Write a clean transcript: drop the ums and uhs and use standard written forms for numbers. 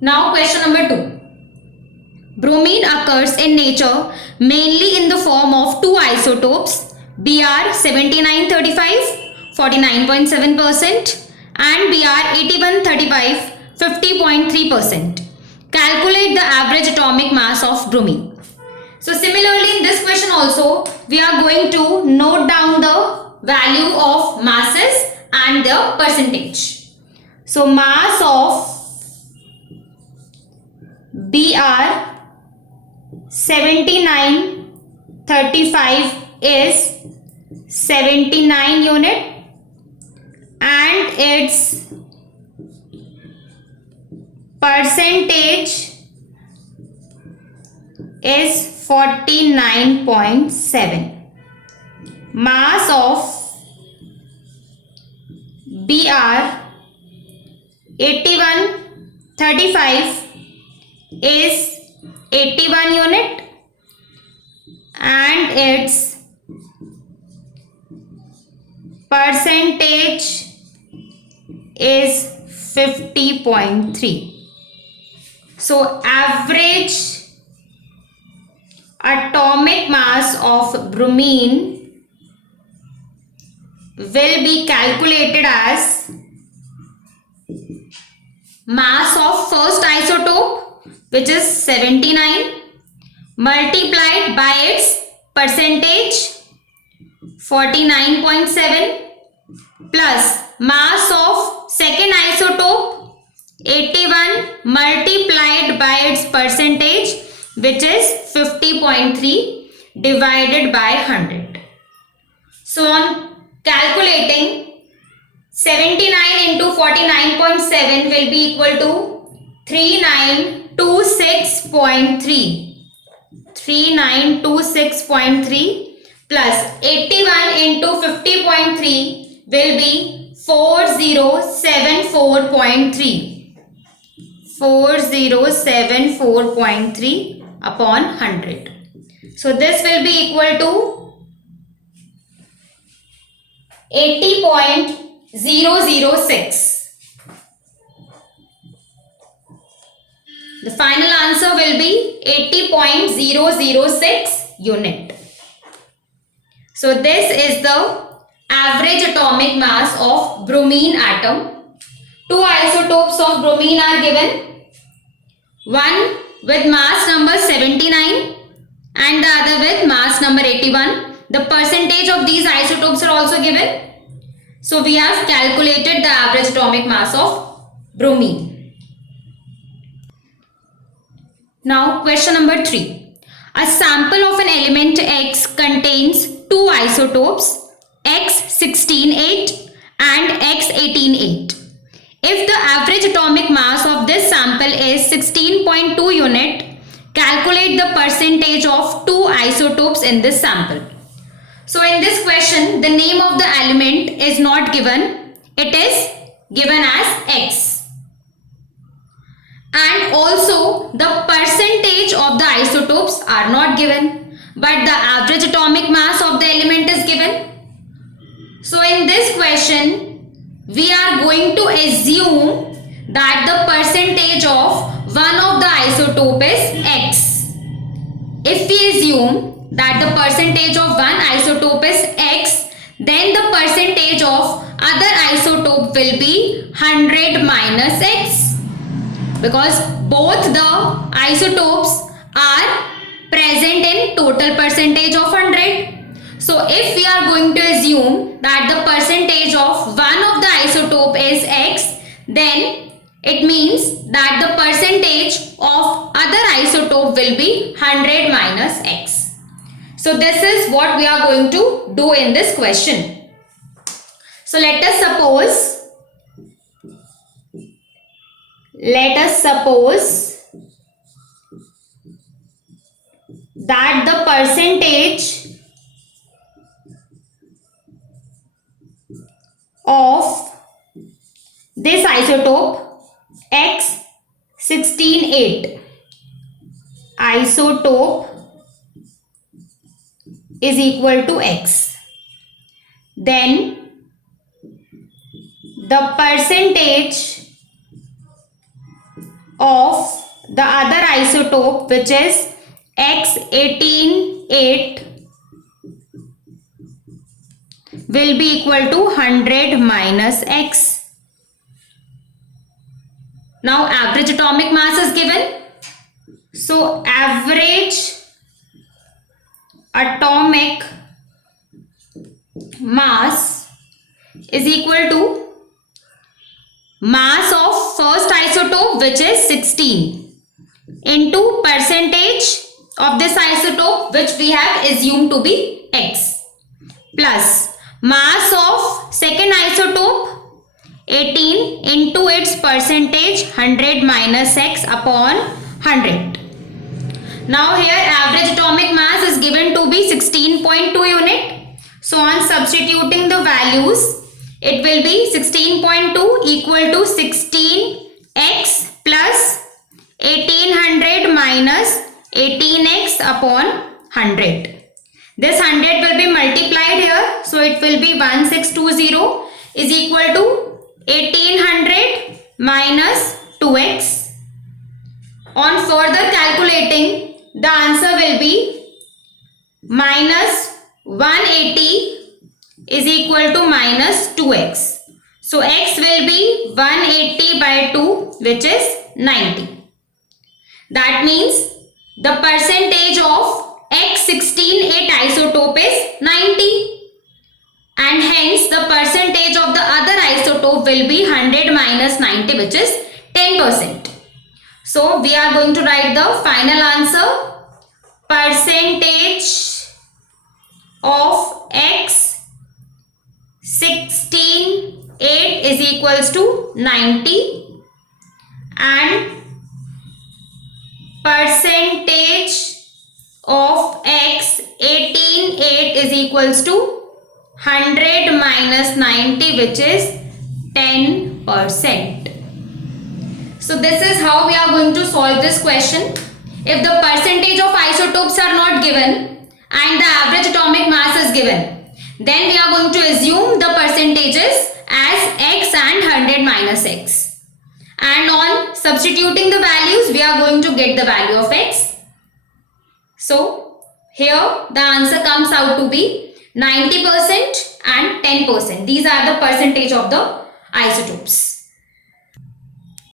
Now question number 2. Bromine occurs in nature mainly in the form of two isotopes Br 7935 49.7% and Br 8135 50.3%. Calculate the average atomic mass of bromine. So similarly in this question also we are going to note down the value of masses and their percentage. So mass of Br 7935 is 79 unit and its percentage is 49.7. Mass of Br 8135 is 81 unit and its percentage is 50.3. So average atomic mass of bromine will be calculated as mass of first isotope, which is 79, multiplied by its percentage 49.7 plus mass of second isotope 81 multiplied by its percentage, which is 50.3 divided by 100. So on calculating, 79 into 49.7 will be equal to 3926.3. 3926.3 plus 81 into 50.3 will be 4074.3. 4074.3 upon 100. So this will be equal to 80.006. The final answer will be 80.006 unit. So this is the average atomic mass of bromine atom. Two isotopes of bromine are given. One with mass number 79 and the other with mass number 81. The percentage of these isotopes are also given. So we have calculated the average atomic mass of bromine. Now question number 3. A sample of an element X contains two isotopes X16.8 and X18.8. If the average atomic mass of this sample is 16.2 unit, calculate the percentage of two isotopes in this sample. So in this question, the name of the element is not given. It is given as X. And also the percentage of the isotopes are not given, but the average atomic mass of the element is given. So in this question, we are going to assume that the percentage of one of the isotope is X. If we assume that the percentage of one isotope is X, then the percentage of other isotope will be 100 minus X. Because both the isotopes are present in total percentage of 100. So if we are going to assume that the percentage of one of the isotope is X, then it means that the percentage of other isotope will be 100 minus X. So this is what we are going to do in this question. So let us suppose that the percentage of this isotope X16.8 isotope is equal to X. Then the percentage of the other isotope, which is X188, will be equal to 100 minus X. Now average atomic mass is given. So average atomic mass is equal to mass of first isotope, which is 16, into percentage of this isotope, which we have assumed to be X, plus mass of second isotope 18 into its percentage 100 minus X upon 100. Now here average atomic mass is given to be 16.2 unit. So on substituting the values, it will be 16.2 equal to 16x plus 1800 minus 18x upon 100. This 100 will be multiplied here. So it will be 1620 is equal to 1800 minus 2x. On further calculating, the answer will be minus 180 is equal to minus 2x. So x will be 180 by 2, which is 90. That means the percentage of X168 isotope is 90. And hence the percentage of the other isotope will be 100 minus 90, which is 10%. So we are going to write the final answer. Percentage of X168 is equals to 90 and percentage of X188 is equals to 100 minus 90, which is 10%. So this is how we are going to solve this question. If the percentage of isotopes are not given and the average atomic mass is given, then we are going to assume the percentages as X and 100 minus X. And on substituting the values, we are going to get the value of X. So here the answer comes out to be 90% and 10%. These are the percentage of the isotopes.